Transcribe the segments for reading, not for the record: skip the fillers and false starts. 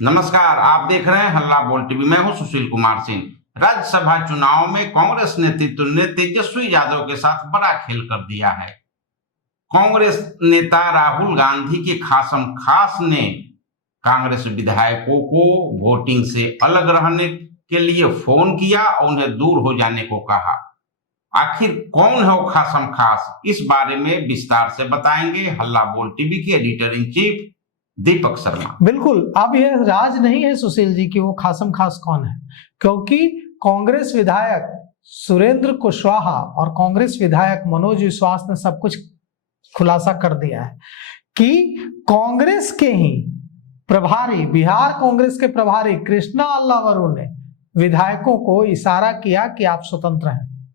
नमस्कार, आप देख रहे हैं हल्ला बोल टीवी। मैं हूं सुशील कुमार सिंह। राज्यसभा चुनाव में कांग्रेस नेतृत्व ने तेजस्वी यादव के साथ बड़ा खेल कर दिया है। कांग्रेस नेता राहुल गांधी के खासम खास ने कांग्रेस विधायकों को वोटिंग से अलग रहने के लिए फोन किया और उन्हें दूर हो जाने को कहा। आखिर कौन है वो खासम खास, इस बारे में विस्तार से बताएंगे हल्ला बोल टीवी के editor in chief Deepak Sharma. बिल्कुल, अब यह राज नहीं है सुशील जी की वो खासम खास कौन है, क्योंकि कांग्रेस विधायक सुरेंद्र कुशवाहा और कांग्रेस विधायक मनोज विश्वास ने सब कुछ खुलासा कर दिया है कि कांग्रेस के ही प्रभारी, बिहार कांग्रेस के प्रभारी कृष्णा अल्लावरू ने विधायकों को इशारा किया कि आप स्वतंत्र हैं,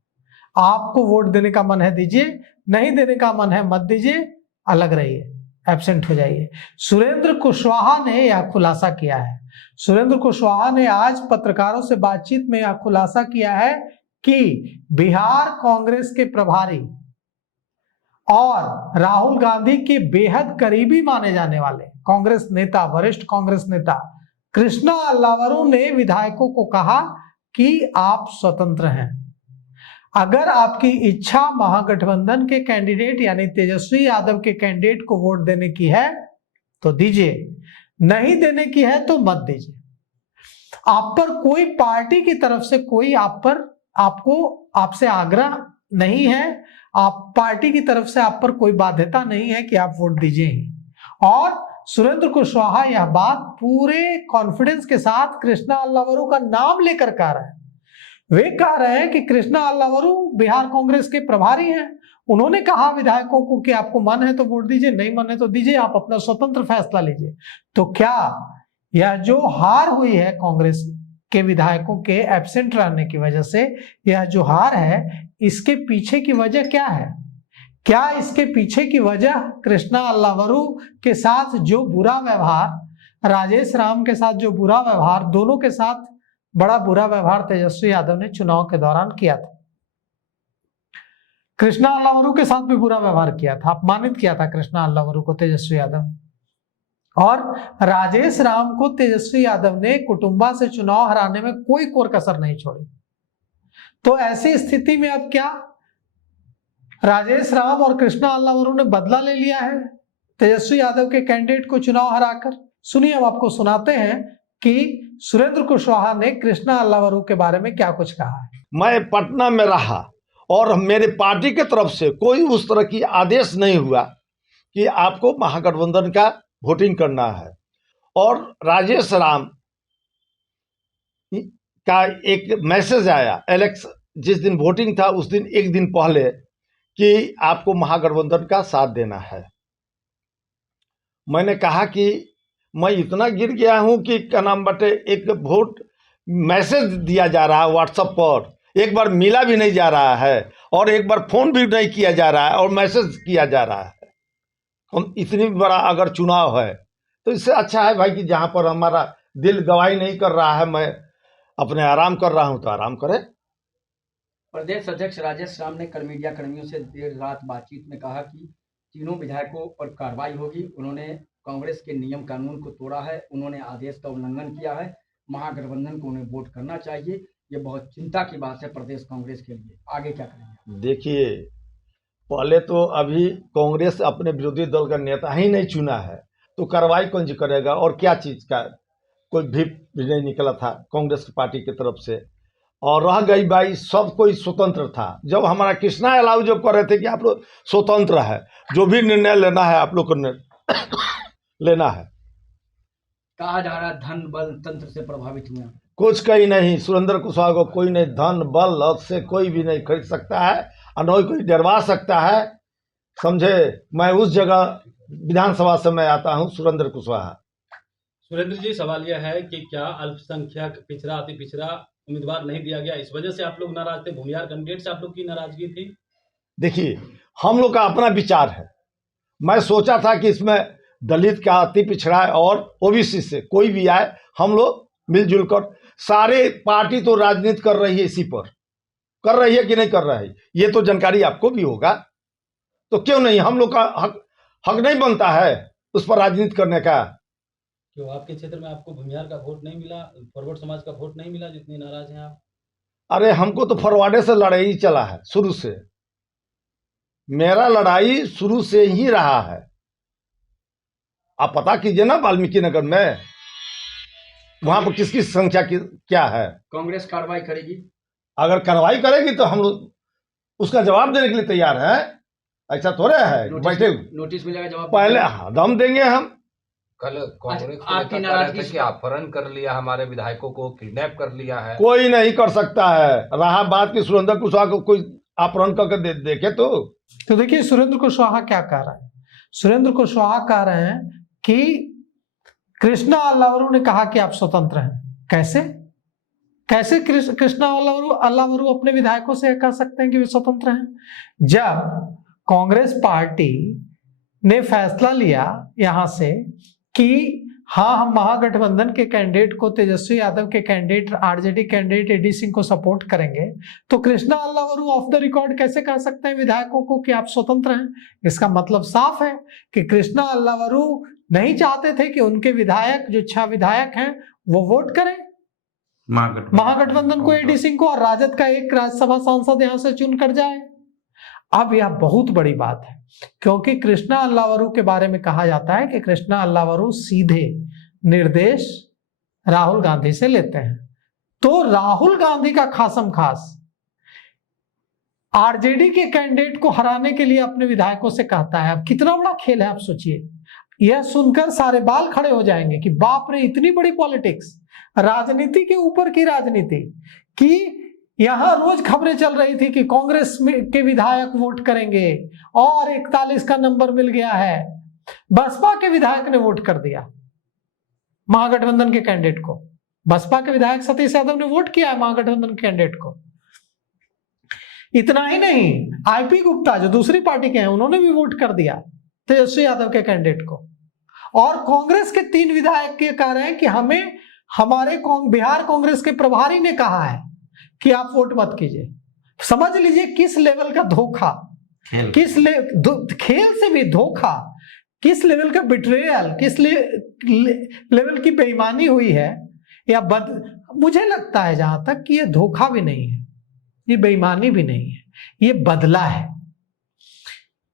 आपको वोट देने का मन है दीजिए, नहीं देने का मन है मत दीजिए, अलग रहिए, एब्सेंट हो जाइए। सुरेंद्र कुशवाहा ने यह खुलासा किया है। सुरेंद्र कुशवाहा ने आज पत्रकारों से बातचीत में यह खुलासा किया है कि बिहार कांग्रेस के प्रभारी और राहुल गांधी के बेहद करीबी माने जाने वाले कांग्रेस नेता, वरिष्ठ कांग्रेस नेता कृष्णा अल्लावरू ने विधायकों को कहा कि आप स्वतंत्र हैं। अगर आपकी इच्छा महागठबंधन के कैंडिडेट यानी तेजस्वी यादव के कैंडिडेट को वोट देने की है तो दीजिए, नहीं देने की है तो मत दीजिए। आप पर कोई पार्टी की तरफ से कोई आपसे आग्रह नहीं है, आप पार्टी की तरफ से आप पर कोई बाध्यता नहीं है कि आप वोट दीजिए ही। और सुरेंद्र कुशवाहा यह बात पूरे कॉन्फिडेंस के साथ कृष्णा अल्लावरू का नाम लेकर कह रहे हैं। वे कह रहे हैं कि कृष्णा अल्लावरू बिहार कांग्रेस के प्रभारी हैं। उन्होंने कहा विधायकों को कि आपको मन है तो वोट दीजिए, नहीं मन है तो दीजिए, आप अपना स्वतंत्र फैसला लीजिए। तो क्या यह जो हार हुई है कांग्रेस के विधायकों के एब्सेंट रहने की वजह से, यह जो हार है, इसके पीछे की वजह क्या है? क्या इसके पीछे की वजह कृष्णा अल्लावरू के साथ जो बुरा व्यवहार, राजेश राम के साथ जो बुरा व्यवहार, दोनों के साथ बड़ा बुरा व्यवहार तेजस्वी यादव ने चुनाव के दौरान किया था। कृष्णा अल्लावरू के साथ भी बुरा व्यवहार किया था, अपमानित किया था कृष्णा अल्लावरू को तेजस्वी यादव, और राजेश राम को तेजस्वी यादव ने कुटुंबा से चुनाव हराने में कोई कोर कसर नहीं छोड़ी। तो ऐसी स्थिति में अब क्या राजेश राम और कृष्णा अल्लावरू ने बदला ले लिया है तेजस्वी यादव के कैंडिडेट को चुनाव हराकर? सुनिए, हम आपको सुनाते हैं कि सुरेंद्र कुशवाहा ने कृष्णा अल्लावरू के बारे में क्या कुछ कहा है। मैं पटना में रहा और मेरे पार्टी के तरफ से कोई उस तरह की आदेश नहीं हुआ कि आपको महागठबंधन का वोटिंग करना है। और राजेश राम का एक मैसेज आया जिस दिन वोटिंग था उस दिन एक दिन पहले कि आपको महागठबंधन का साथ देना है। मैंने कहा कि मैं इतना गिर गया हूं कि क्या नाम बटे, एक वोट मैसेज दिया जा रहा है व्हाट्सएप पर, एक बार मिला भी नहीं जा रहा है और एक बार फोन भी नहीं किया जा रहा है और मैसेज किया जा रहा है। हम इतनी बड़ा अगर चुनाव है तो इससे अच्छा है भाई कि जहां पर हमारा दिल गवाही नहीं कर रहा है, मैं अपने आराम कर रहा हूं तो आराम करें। प्रदेश अध्यक्ष राजेश राम ने कल मीडिया कर्मियों से देर रात बातचीत में कहा कि तीनों विधायकों पर कार्रवाई होगी। उन्होंने कांग्रेस के नियम कानून को तोड़ा है, उन्होंने आदेश का उल्लंघन किया है, महागठबंधन को उन्हें वोट करना चाहिए। ये बहुत चिंता की बात है प्रदेश कांग्रेस के लिए। आगे क्या करेंगे? देखिए, पहले तो अभी कांग्रेस अपने विरोधी दल का नेता ही नहीं चुना है तो कार्रवाई कौन जी करेगा? और क्या चीज का कोई भी नहीं निकला था कांग्रेस की पार्टी की तरफ से। और रह गई भाई, सब कोई स्वतंत्र था। जब हमारा कृष्णा अलाउ जब कर रहे थे कि आप लोग स्वतंत्र है, जो भी निर्णय लेना है आप लोग को लेना है। कहा जा रहा है धन बल तंत्र से प्रभावित हुए। कुछ कहीं नहीं, सुरेंद्र कुशवाहा को कोई नहीं धन बल से कोई भी नहीं खरीद सकता है और न कोई डरवा सकता है, समझे। मैं उस जगह विधानसभा से मैं आता हूं, सुरेंद्र कुशवाहा। सुरेंद्र जी, सवाल यह है कि क्या अल्पसंख्यक पिछड़ा अति पिछड़ा उम्मीदवार नहीं दिया गया, इस वजह से आप लोग नाराज थे? भूमिहार कैंडिडेट से आप लोग की नाराजगी थी? देखिए, हम लोग का अपना विचार है। मैं सोचा था कि इसमें दलित का, अति पिछड़ा और ओबीसी से कोई भी आए, हम लोग मिलजुल कर, सारे पार्टी तो राजनीति कर रही है, इसी पर कर रही है कि नहीं कर रही है ये तो जानकारी आपको भी होगा। तो क्यों नहीं, हम लोग का हक नहीं बनता है उस पर राजनीति करने का? क्यों आपके क्षेत्र में आपको भूमिहार का वोट नहीं मिला, फॉरवर्ड समाज का वोट नहीं मिला, जितने नाराज हैं आप? अरे हमको तो फरवाडे से लड़ाई चला है शुरू से, मेरा लड़ाई शुरू से ही रहा है। आप पता कीजिए ना वाल्मीकि नगर में वहां पर किसकी संख्या क्या है। कांग्रेस कार्रवाई करेगी? अगर कार्रवाई करेगी तो हम लोग उसका जवाब देने के लिए तैयार हैं। ऐसा थोड़े है बैठे नोटिस मिलेगा, जवाब पहले दम देंगे हम। कल कांग्रेस को आपकी लेकर कह रहे नाराजगी थे कि अपहरण कर लिया, हमारे विधायकों को किडनैप कर लिया है। कोई नहीं कर सकता है। रहा बात की सुरेंद्र कुशवाहा को कोई अपहरण करके देखे तो देखिए सुरेंद्र कुशवाहा क्या कह रहा है। सुरेंद्र कुशवाहा कह रहे हैं कि कृष्णा अल्लावरू ने कहा कि आप स्वतंत्र हैं। कैसे कैसे कृष्णा अल्लावरू अपने विधायकों से कह सकते हैं कि वे स्वतंत्र हैं? जब कांग्रेस पार्टी ने फैसला लिया यहां से कि हाँ हम महागठबंधन के कैंडिडेट को, तेजस्वी यादव के candidate, RJD candidate AD Singh को सपोर्ट करेंगे, तो Krishna Allavaru off the record कैसे कह सकते हैं विधायकों को कि आप स्वतंत्र हैं? इसका मतलब साफ है कि कृष्णा अल्लावरू नहीं चाहते थे कि उनके विधायक, जो 6 विधायक हैं, वो वोट करें महागठबंधन को, एडी सिंह को, और राजद का एक राज्यसभा सांसद यहां से चुन कर जाए। अब यह बहुत बड़ी बात है, क्योंकि कृष्णा अल्लावरू के बारे में कहा जाता है कि कृष्णा अल्लावरू सीधे निर्देश राहुल गांधी से लेते हैं। तो राहुल गांधी का खासम खास आरजेडी के कैंडिडेट को हराने के लिए अपने विधायकों से कहता है। अब कितना बड़ा खेल है, आप सोचिए। यह सुनकर सारे बाल खड़े हो जाएंगे कि बाप रे, इतनी बड़ी पॉलिटिक्स, राजनीति के ऊपर की राजनीति, कि यहां रोज खबरें चल रही थी कि कांग्रेस के विधायक वोट करेंगे और 41 का नंबर मिल गया है। बसपा के विधायक ने वोट कर दिया महागठबंधन के कैंडिडेट को। बसपा के विधायक सतीश यादव ने वोट किया है महागठबंधन के कैंडिडेट को। इतना ही नहीं, आईपी गुप्ता जो दूसरी पार्टी के हैं, उन्होंने भी वोट कर दिया तेजस्वी यादव के कैंडिडेट को। और कांग्रेस के 3 विधायक ये कह रहे हैं कि हमें हमारे बिहार कांग्रेस के प्रभारी ने कहा है कि आप वोट मत कीजिए। समझ लीजिए किस लेवल का धोखा, खेल से भी धोखा, किस लेवल का बिट्रेयल, किस लेवल की बेईमानी हुई है। या मुझे लगता है जहां तक कि ये धोखा भी नहीं है, ये बेईमानी भी नहीं है, ये बदला है।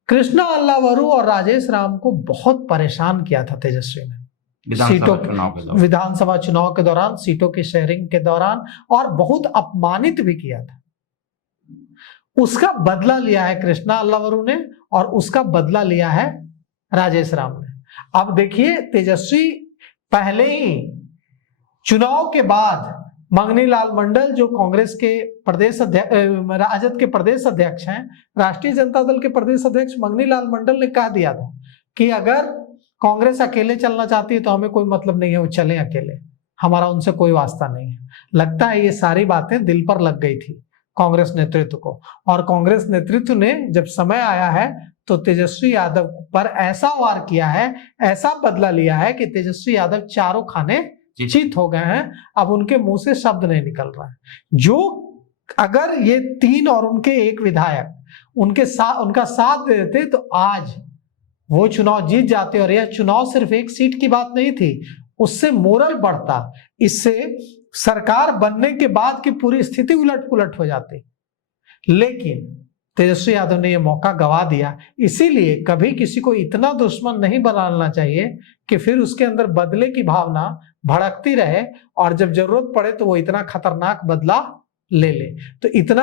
कृष्णा अल्लावरू और राजेश राम को बहुत परेशान किया था तेजस्वी ने विधानसभा चुनाव के दौरान, सीटों की शेयरिंग के दौरान, और बहुत अपमानित भी किया था। उसका बदला लिया है कृष्णा अल्लावरू ने और उसका बदला लिया है राजेश राम ने। अब देखिए, तेजस्वी पहले ही चुनाव के बाद मंगनी लाल मंडल, जो कांग्रेस के प्रदेश अध्यक्ष, राजद के प्रदेश अध्यक्ष हैं, राष्ट्रीय जनता दल के प्रदेश अध्यक्ष मंगनी लाल मंडल ने कह दिया था कि अगर कांग्रेस अकेले चलना चाहती है तो हमें कोई मतलब नहीं है, वो चलें अकेले, हमारा उनसे कोई वास्ता नहीं है। लगता है ये सारी बातें दिल पर लग गई थी कांग्रेस नेतृत्व को, और कांग्रेस नेतृत्व ने जब समय आया है तो तेजस्वी यादव पर ऐसा वार किया है, ऐसा बदला लिया है कि तेजस्वी यादव चारों खाने चित हो गए हैं। अब उनके मुंह से शब्द नहीं निकल रहा है। जो अगर ये 3 और उनके 1 विधायक उनका साथ दे देते तो आज वो चुनाव जीत जाते, और यह चुनाव सिर्फ 1 सीट की बात नहीं थी, उससे मोरल बढ़ता, इससे सरकार बनने के बाद की पूरी स्थिति उलट पुलट हो जाती। लेकिन तेजस्वी यादव ने यह मौका गवा दिया। इसीलिए कभी किसी को इतना दुश्मन नहीं बनाना चाहिए कि फिर उसके अंदर बदले की भावना भड़कती रहे, और जब जरूरत पड़े तो वो इतना खतरनाक बदला ले ले। तो इतनी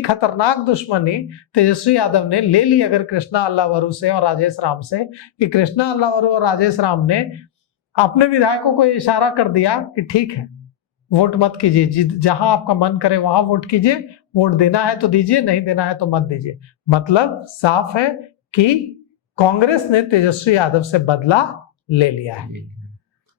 खतरनाक दुश्मनी तेजस्वी यादव ने ले ली अगर कृष्णा अल्लावरू से और राजेश राम से, कि कृष्णा अल्लावरू और राजेश राम ने अपने विधायकों को इशारा कर दिया कि ठीक है, वोट मत कीजिए, जहां आपका मन करे वहां वोट कीजिए, वोट देना है तो दीजिए, नहीं देना है तो मत दीजिए। मतलब साफ है कि कांग्रेस ने तेजस्वी यादव से बदला ले लिया है।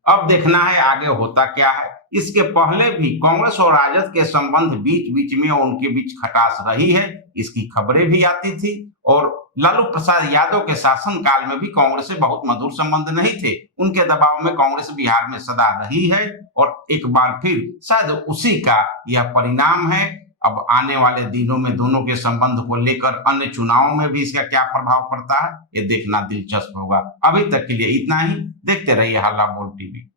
अब देखना है आगे होता क्या है। इसके पहले भी कांग्रेस और राजद के संबंध बीच बीच में उनके बीच खटास रही है, इसकी खबरें भी आती थी। और लालू प्रसाद यादव के शासनकाल में भी कांग्रेस से बहुत मधुर संबंध नहीं थे। उनके दबाव में कांग्रेस बिहार में सदा रही है, और एक बार फिर शायद उसी का यह परिणाम है। अब आने वाले दिनों में दोनों के संबंध को लेकर अन्य चुनावों में भी इसका क्या प्रभाव पड़ता है, ये देखना दिलचस्प होगा। अभी तक के लिए इतना ही। देखते रहिए हल्ला बोल टीवी।